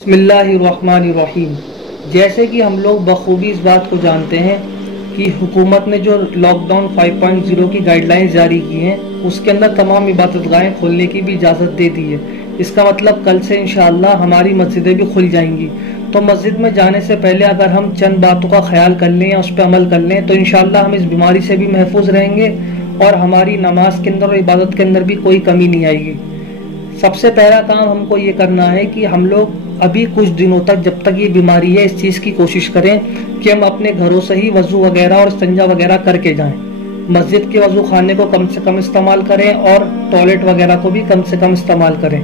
बिस्मिल्लाहिर्रहमानिर्रहीम। जैसे कि हम लोग बखूबी इस बात को जानते हैं कि हुकूमत ने जो लॉकडाउन 5.0 की गाइडलाइंस जारी की हैं उसके अंदर तमाम इबादतगाहें खोलने की भी इजाज़त दे दी है। इसका मतलब कल से इंशाअल्लाह हमारी मस्जिदें भी खुल जाएंगी। तो मस्जिद में जाने से पहले अगर हम चंद बातों का ख्याल कर लें या उस पर अमल कर लें तो इंशाअल्लाह हम इस बीमारी से भी महफूज रहेंगे और हमारी नमाज के अंदर और इबादत के अंदर भी कोई कमी नहीं आएगी। सबसे पहला काम हमको ये करना है कि हम लोग अभी कुछ दिनों तक, जब तक ये बीमारी है, इस चीज़ की कोशिश करें कि हम अपने घरों से ही वज़ू वगैरह और इस्तिंजा वगैरह करके जाएं। मस्जिद के वज़ू खाने को कम से कम इस्तेमाल करें और टॉयलेट वगैरह को भी कम से कम इस्तेमाल करें।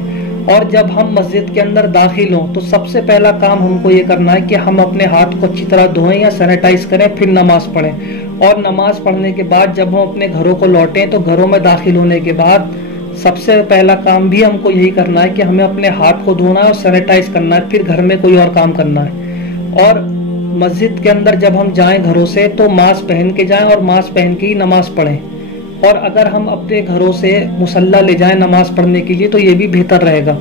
और जब हम मस्जिद के अंदर दाखिल हों तो सबसे पहला काम हमको ये करना है कि हम अपने हाथ को अच्छी तरह धोएं या सैनिटाइज करें, फिर नमाज पढ़ें। और नमाज पढ़ने के बाद जब हम अपने घरों को लौटें तो घरों में दाखिल होने के बाद सबसे पहला काम भी हमको यही करना है कि हमें अपने हाथ को धोना है और सैनिटाइज करना है, फिर घर में कोई और काम करना है। और मस्जिद के अंदर जब हम जाएं घरों से तो मास्क पहन के जाएं और मास्क पहन के ही नमाज पढ़ें। और अगर हम अपने घरों से मुसल्ला ले जाएं नमाज पढ़ने के लिए तो ये भी बेहतर रहेगा।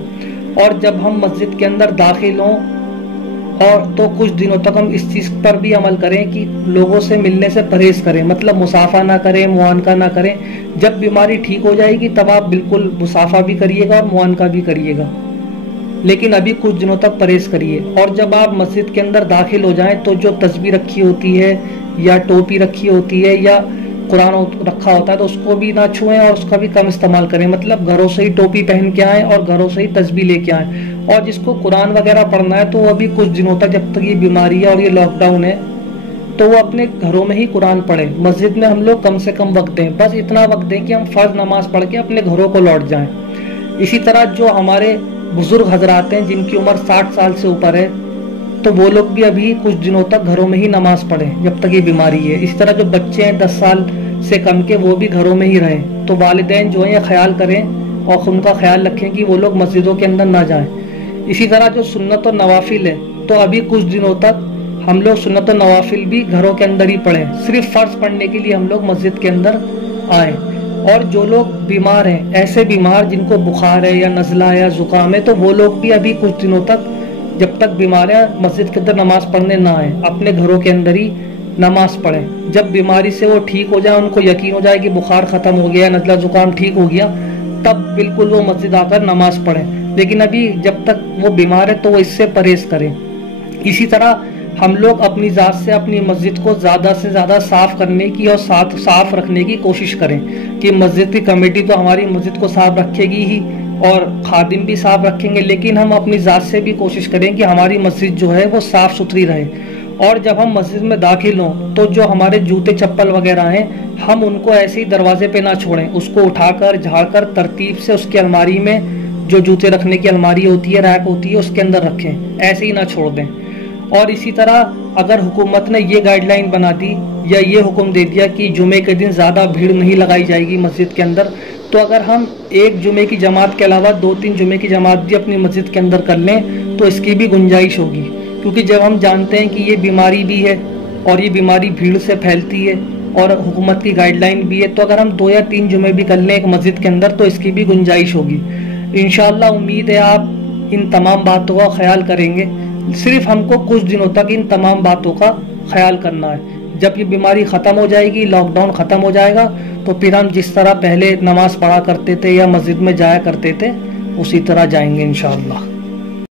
और जब हम मस्जिद के अंदर दाखिल हों और तो कुछ दिनों तक हम इस चीज़ पर भी अमल करें कि लोगों से मिलने से परहेज करें, मतलब मुसाफा ना करें, मुआनका ना करें। जब बीमारी ठीक हो जाएगी तब आप बिल्कुल मुसाफा भी करिएगा और मुआनका भी करिएगा, लेकिन अभी कुछ दिनों तक परहेज करिए। और जब आप मस्जिद के अंदर दाखिल हो जाएं तो जो तस्बीह रखी होती है या टोपी रखी होती है या कुरान रखा होता है तो उसको भी ना छुएं और उसका भी कम इस्तेमाल करें। मतलब घरों से ही टोपी पहन के आएँ और घरों से ही तस्बीह लेके आएँ। और जिसको कुरान वगैरह पढ़ना है तो अभी कुछ दिनों तक, जब तक ये बीमारी है और ये लॉकडाउन है, तो वो अपने घरों में ही कुरान पढ़े। मस्जिद में हम लोग कम से कम वक्त दें, बस इतना वक्त दें कि हम फर्ज नमाज पढ़ के अपने घरों को लौट जाएं। इसी तरह जो हमारे बुजुर्ग हजरात हैं जिनकी उम्र 60 साल से ऊपर है तो वो लोग भी अभी कुछ दिनों तक घरों में ही नमाज पढ़ें जब तक ये बीमारी है। इस तरह जो बच्चे हैं 10 साल से कम के, वो भी घरों में ही रहें। तो वालिदैन जो है ये ख्याल करें और उनका ख्याल रखें कि वो लोग मस्जिदों के अंदर ना जाएं। इसी तरह जो सुन्नत और नवाफिल है तो अभी कुछ दिनों तक हम लोग सुन्नत और नवाफिल भी घरों के अंदर ही पढ़ें। सिर्फ फर्ज पढ़ने के लिए हम लोग मस्जिद के अंदर आएँ। और जो लोग बीमार हैं, ऐसे बीमार जिनको बुखार है या नज़ला है या ज़ुकाम है, तो वो लोग भी अभी कुछ दिनों तक, जब तक बीमार है, मस्जिद के अंदर नमाज पढ़ने ना आए, अपने घरों के अंदर ही नमाज पढ़ें। जब बीमारी से वो ठीक हो जाए, उनको यकीन हो जाए कि बुखार ख़त्म हो गया, नज़ला ज़ुकाम ठीक हो गया, तब बिल्कुल वो मस्जिद आकर नमाज पढ़ें। लेकिन अभी जब तक वो बीमार है तो वो इससे परहेज करें। इसी तरह हम लोग अपनी ज़ात से अपनी मस्जिद को ज़्यादा से ज़्यादा साफ़ करने की और साफ़ रखने की कोशिश करें कि मस्जिद की कमेटी तो हमारी मस्जिद को साफ़ रखेगी ही और खादिम भी साफ़ रखेंगे, लेकिन हम अपनी ज़ात से भी कोशिश करें कि हमारी मस्जिद जो है वो साफ़ सुथरी रहे। और जब हम मस्जिद में दाखिल हों तो जो हमारे जूते चप्पल वगैरह हैं हम उनको ऐसे ही दरवाजे पे ना छोड़ें, उसको उठाकर झाड़कर तरतीब से उसकी अलमारी में, जो जूते रखने की अलमारी होती है, रैक होती है, उसके अंदर रखें, ऐसे ही ना छोड़ दें। और इसी तरह अगर हुकूमत ने ये गाइडलाइन बना दी या ये हुक्म दे दिया कि जुमे के दिन ज़्यादा भीड़ नहीं लगाई जाएगी मस्जिद के अंदर, तो अगर हम एक जुमे की जमात के अलावा 2-3 जुमे की जमात भी अपनी मस्जिद के अंदर कर लें तो इसकी भी गुंजाइश होगी। क्योंकि जब हम जानते हैं कि ये बीमारी भी है और ये बीमारी भीड़ से फैलती है और हुकूमत की गाइडलाइन भी है, तो अगर हम 2 या 3 जुमे भी कर लें एक मस्जिद के अंदर तो इसकी भी गुंजाइश होगी। इंशाअल्लाह उम्मीद है आप इन तमाम बातों का ख्याल करेंगे। सिर्फ हमको कुछ दिनों तक इन तमाम बातों का ख्याल करना है। जब ये बीमारी ख़त्म हो जाएगी, लॉकडाउन ख़त्म हो जाएगा, तो फिर हम जिस तरह पहले नमाज़ पढ़ा करते थे या मस्जिद में जाया करते थे उसी तरह जाएंगे इंशाअल्लाह।